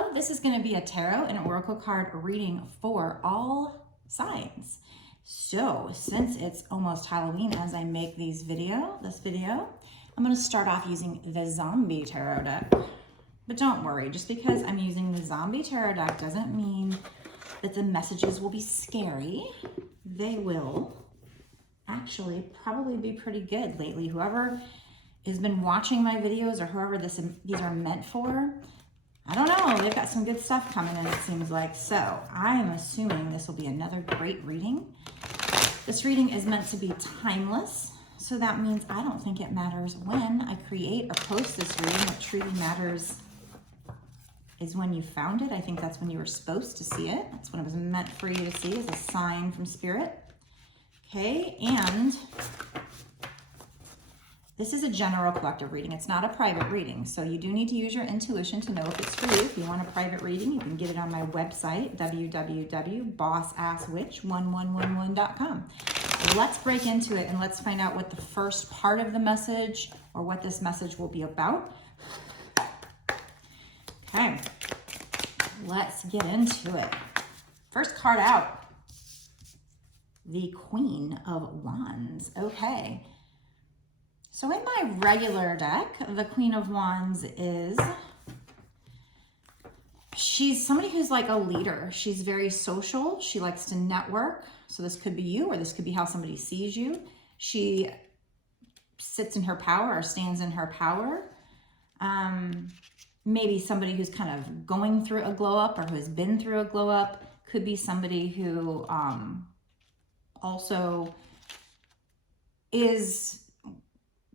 Hello, this is going to be a tarot and oracle card reading for all signs. So since it's almost Halloween as I make this video, I'm going to start off using the zombie tarot deck. But don't worry, just because I'm using the zombie tarot deck doesn't mean that the messages will be scary. They will actually probably be pretty good lately. Whoever has been watching my videos or whoever these are meant for, I don't know, they've got some good stuff coming in, it seems like. So I'm assuming this will be another great reading. This reading is meant to be timeless, so that means I don't think it matters when I create or post this reading. What truly matters is when you found it. I think that's when you were supposed to see it. That's when it was meant for you to see, as a sign from Spirit. Okay, and this is a general collective reading. It's not a private reading, so you do need to use your intuition to know if it's for you. If you want a private reading, you can get it on my website, www.bossasswitch1111.com. So let's break into it and let's find out what the first part of the message or what this message will be about. Okay, let's get into it. First card out, the Queen of Wands. Okay. So in my regular deck, the Queen of Wands she's somebody who's like a leader. She's very social. She likes to network. So this could be you, or this could be how somebody sees you. She sits in her power or stands in her power. Maybe somebody who's kind of going through a glow up or who has been through a glow up. Could be somebody who also is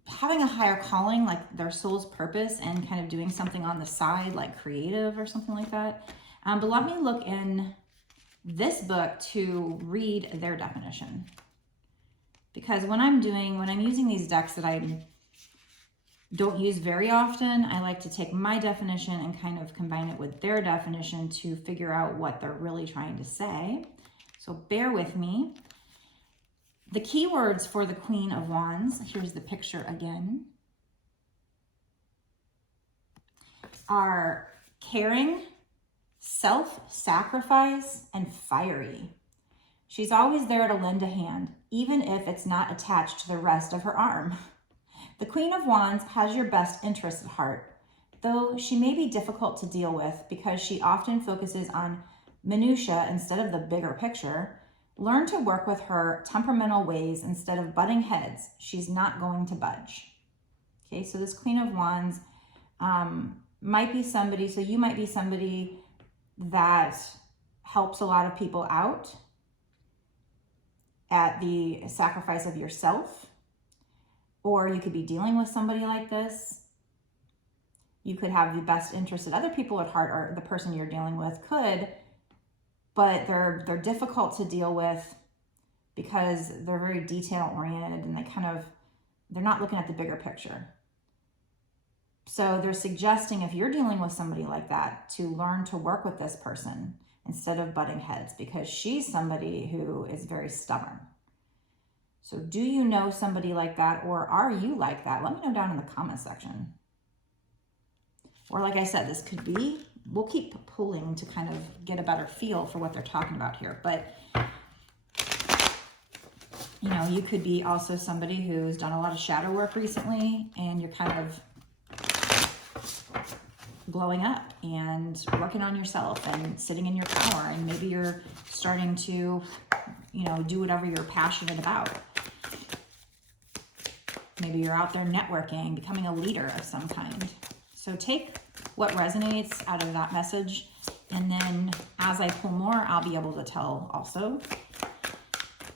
having a higher calling, like their soul's purpose, and kind of doing something on the side, like creative or something like that. But let me look in this book to read their definition. Because when I'm using these decks that I don't use very often, I like to take my definition and kind of combine it with their definition to figure out what they're really trying to say. So bear with me. The keywords for the Queen of Wands, here's the picture again, are caring, self-sacrifice, and fiery. She's always there to lend a hand, even if it's not attached to the rest of her arm. The Queen of Wands has your best interest at heart, though she may be difficult to deal with because she often focuses on minutia instead of the bigger picture. Learn to work with her temperamental ways instead of butting heads. She's not going to budge. Okay, so this Queen of Wands might be somebody, so you might be somebody that helps a lot of people out at the sacrifice of yourself, or you could be dealing with somebody like this. You could have the best interest of other people at heart, or the person you're dealing with could, but they're difficult to deal with because they're very detail oriented and they're not looking at the bigger picture. So they're suggesting, if you're dealing with somebody like that, to learn to work with this person instead of butting heads, because she's somebody who is very stubborn. So do you know somebody like that, or are you like that? Let me know down in the comment section. Or like I said, this could be, we'll keep pulling to kind of get a better feel for what they're talking about here. But, you know, you could be also somebody who's done a lot of shadow work recently, and you're kind of glowing up and working on yourself and sitting in your power. And maybe you're starting to, you know, do whatever you're passionate about. Maybe you're out there networking, becoming a leader of some kind. So take what resonates out of that message, and then as I pull more, I'll be able to tell also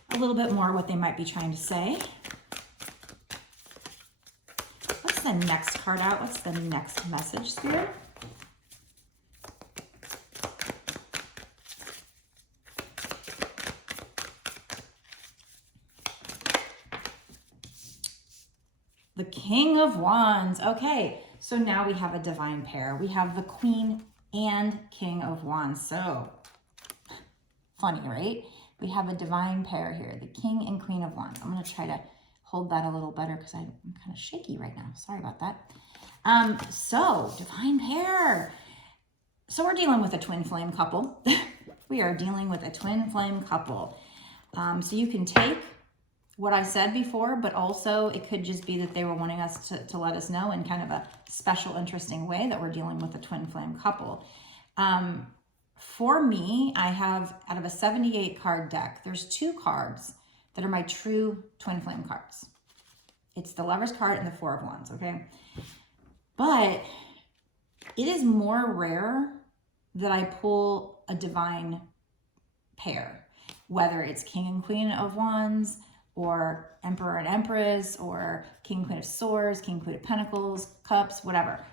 a little bit more what they might be trying to say. What's the next card out? What's the next message, Spirit? The King of Wands. Okay. So now we have a divine pair. We have the Queen and King of Wands. So funny, right? We have a divine pair here, the King and Queen of Wands. I'm going to try to hold that a little better because I'm kind of shaky right now. Sorry about that. So divine pair. So we're dealing with a twin flame couple. We are dealing with a twin flame couple. So you can take what I said before, but also it could just be that they were wanting us to let us know in kind of a special, interesting way that we're dealing with a twin flame couple. For me, I have, out of a 78 card deck, there's 2 cards that are my true twin flame cards. It's the Lover's card and the Four of Wands, okay? But it is more rare that I pull a divine pair, whether it's King and Queen of Wands, or Emperor and Empress, or King and Queen of Swords, King and Queen of Pentacles, Cups, whatever.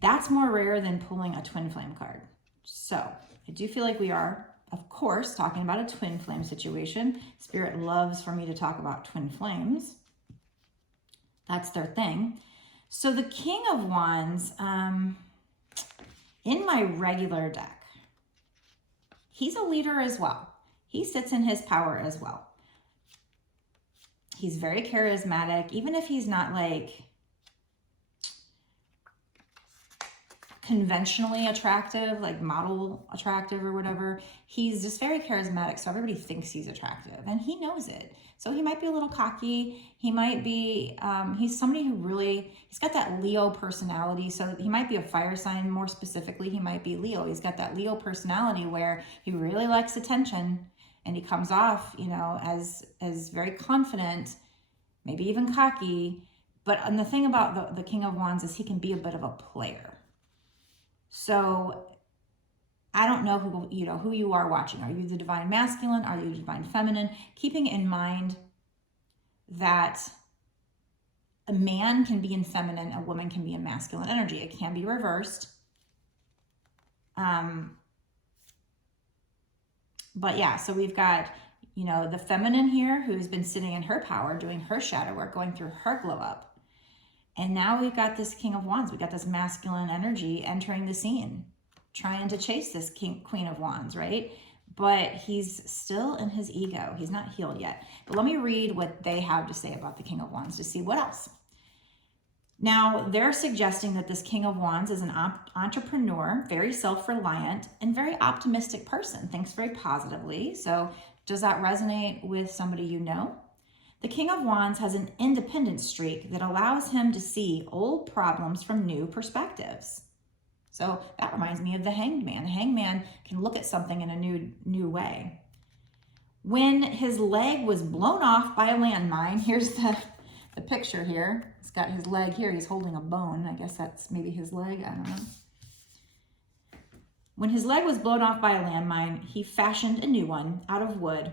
That's more rare than pulling a twin flame card. So I do feel like we are, of course, talking about a twin flame situation. Spirit loves for me to talk about twin flames. That's their thing. So the King of Wands, in my regular deck, he's a leader as well. He sits in his power as well. He's very charismatic, even if he's not like conventionally attractive, like model attractive or whatever. He's just very charismatic, so everybody thinks he's attractive, and he knows it. So he might be a little cocky. He might be, he's somebody who really, he's got that Leo personality. So he might be a fire sign. More specifically, he might be Leo. He's got that Leo personality where he really likes attention, and he comes off, you know, as very confident, maybe even cocky. But and the thing about the King of Wands is he can be a bit of a player. So I don't know who you are watching. Are you the divine masculine? Are you divine feminine? Keeping in mind that a man can be in feminine, a woman can be in masculine energy. It can be reversed. But yeah, so we've got, you know, the feminine here who's been sitting in her power, doing her shadow work, going through her glow up. And now we've got this King of Wands. We've got this masculine energy entering the scene, trying to chase this Queen of Wands, right? But he's still in his ego. He's not healed yet. But let me read what they have to say about the King of Wands to see what else. Now, they're suggesting that this King of Wands is an entrepreneur, very self-reliant, and very optimistic person, thinks very positively. So does that resonate with somebody you know? The King of Wands has an independent streak that allows him to see old problems from new perspectives. So that reminds me of the Hanged Man. The Hanged Man can look at something in a new way. When his leg was blown off by a landmine, here's the picture here. He's got his leg here. He's holding a bone. I guess that's maybe his leg. I don't know. When his leg was blown off by a landmine, he fashioned a new one out of wood.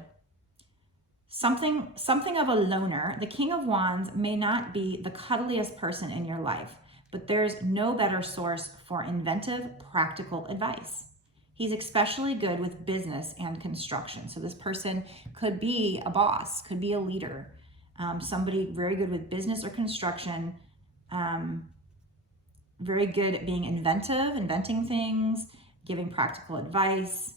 Something of a loner. The King of Wands may not be the cuddliest person in your life, but there's no better source for inventive, practical advice. He's especially good with business and construction. So this person could be a boss, could be a leader, somebody very good with business or construction, very good at being inventive, inventing things, giving practical advice.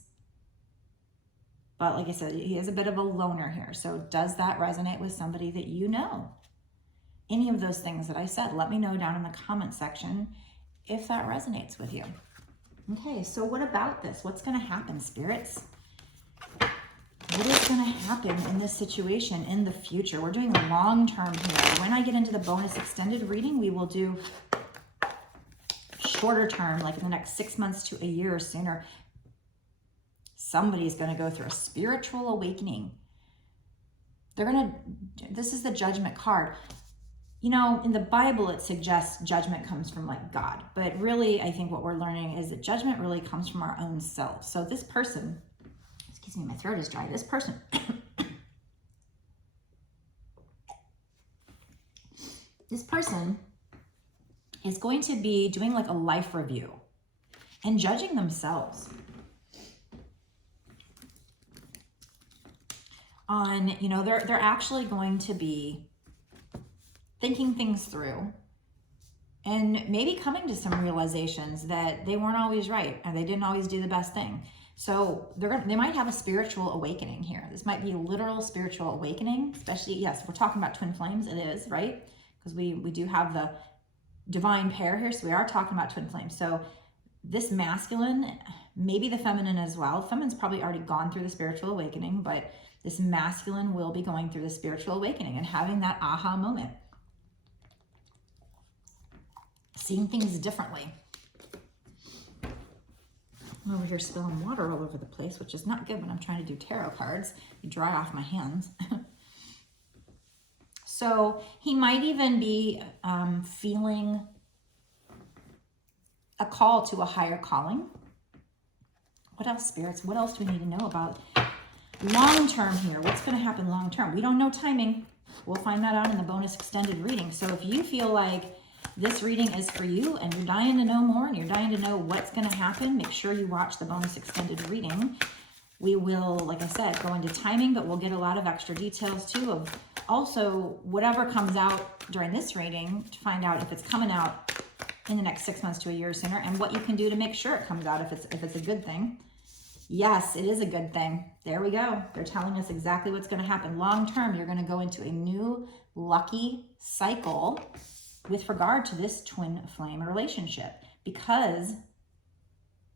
But like I said, he is a bit of a loner here. So does that resonate with somebody that you know? Any of those things that I said, let me know down in the comment section if that resonates with you. Okay, so what about this? What's going to happen, spirits? What is going to happen in this situation in the future? We're doing long term here. When I get into the bonus extended reading, we will do shorter term, like in the next 6 months to a year or sooner. Somebody's going to go through a spiritual awakening. This is the Judgment card. You know, in the Bible, it suggests judgment comes from like God. But really, I think what we're learning is that judgment really comes from our own selves. So this person, excuse me, my throat is dry. This person, is going to be doing like a life review and judging themselves on, you know, they're actually going to be thinking things through and maybe coming to some realizations that they weren't always right and they didn't always do the best thing. So they might have a spiritual awakening here. This might be a literal spiritual awakening, especially, yes, we're talking about twin flames. It is, right? Because we do have the divine pair here. So we are talking about twin flames. So this masculine, maybe the feminine as well. Feminine's probably already gone through the spiritual awakening, but this masculine will be going through the spiritual awakening and having that aha moment. Seeing things differently. I'm over here spilling water all over the place, which is not good when I'm trying to do tarot cards. You dry off my hands. So he might even be feeling a call to a higher calling. What else, spirits? What else do we need to know about long term here? What's going to happen long term? We don't know timing. We'll find that out in the bonus extended reading. So if you feel like this reading is for you and you're dying to know more and you're dying to know what's going to happen, make sure you watch the bonus extended reading. We will, like I said, go into timing, but we'll get a lot of extra details too of also whatever comes out during this reading to find out if it's coming out in the next 6 months to a year sooner and what you can do to make sure it comes out if it's a good thing. Yes, it is a good thing. There we go. They're telling us exactly what's going to happen. Long term, you're going to go into a new lucky cycle with regard to this twin flame relationship, because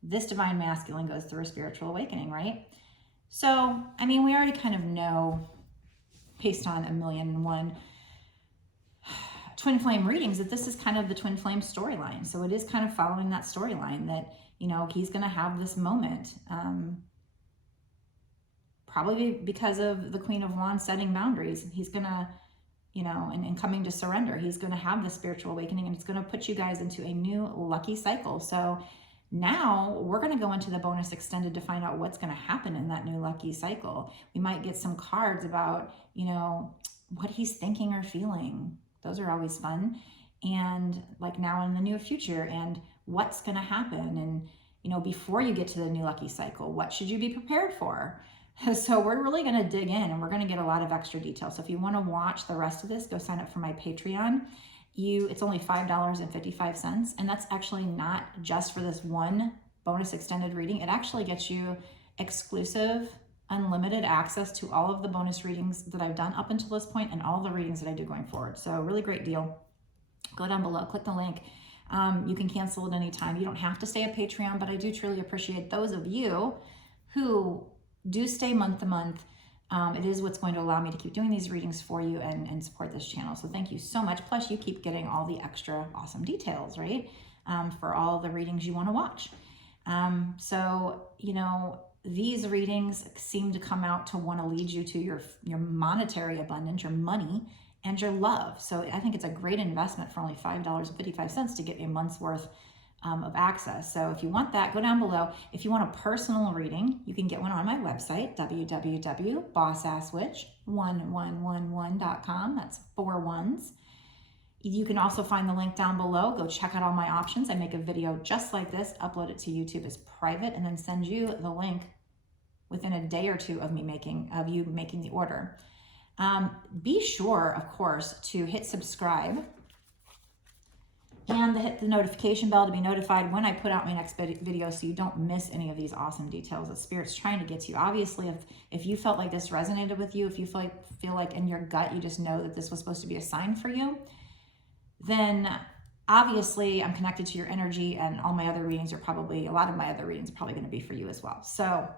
this divine masculine goes through a spiritual awakening, right? So, I mean, we already kind of know, based on 1,000,001 twin flame readings, that this is kind of the twin flame storyline. So it is kind of following that storyline that, you know, he's going to have this moment, probably because of the Queen of Wands setting boundaries. He's going to, you know, and coming to surrender. He's going to have the spiritual awakening, and it's going to put you guys into a new lucky cycle. So now we're going to go into the bonus extended to find out what's going to happen in that new lucky cycle. We might get some cards about, you know, what he's thinking or feeling. Those are always fun. And like now in the near future, and what's going to happen. And, you know, before you get to the new lucky cycle, what should you be prepared for? So we're really going to dig in and we're going to get a lot of extra details. So if you want to watch the rest of this, go sign up for my Patreon. It's only $5.55, and that's actually not just for this one bonus extended reading. It actually gets you exclusive, unlimited access to all of the bonus readings that I've done up until this point and all the readings that I do going forward. So really great deal. Go down below, click the link. You can cancel at any time. You don't have to stay at Patreon, but I do truly appreciate those of you who do stay month to month. It is what's going to allow me to keep doing these readings for you and support this channel. So thank you so much. Plus you keep getting all the extra awesome details, right? For all the readings you want to watch. So, you know, these readings seem to come out to want to lead you to your monetary abundance, your money, and your love. So I think it's a great investment for only $5.55 to get a month's worth of access. So if you want that, go down below. If you want a personal reading, you can get one on my website, www.bossasswitch1111.com. That's 4 1s. You can also find the link down below. Go check out all my options. I make a video just like this, upload it to YouTube as private, and then send you the link within a day or two of you making the order. Be sure, of course, to hit subscribe and hit the notification bell to be notified when I put out my next video, so you don't miss any of these awesome details that Spirit's trying to get to you. Obviously, if you felt like this resonated with you, if you feel like in your gut you just know that this was supposed to be a sign for you, then obviously I'm connected to your energy, and all my other readings are probably, a lot of my other readings are probably going to be for you as well. So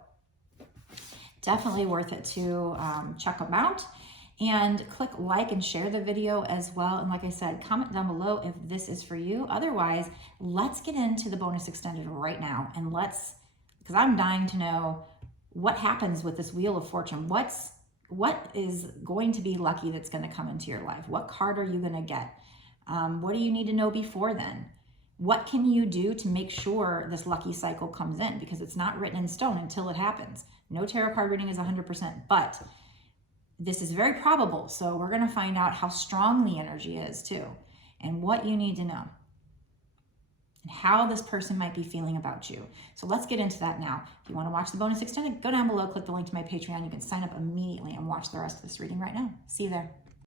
definitely worth it to check them out. And click like and share the video as well. And like I said, comment down below if this is for you. Otherwise, let's get into the bonus extended right now. And because I'm dying to know what happens with this Wheel of Fortune. What is going to be lucky that's going to come into your life? What card are you going to get? What do you need to know before then? What can you do to make sure this lucky cycle comes in? Because it's not written in stone until it happens. No tarot card reading is 100%, but this is very probable. So we're going to find out how strong the energy is too, and what you need to know, and how this person might be feeling about you. So let's get into that now. If you want to watch the bonus extended, go down below, click the link to my Patreon. You can sign up immediately and watch the rest of this reading right now. See you there.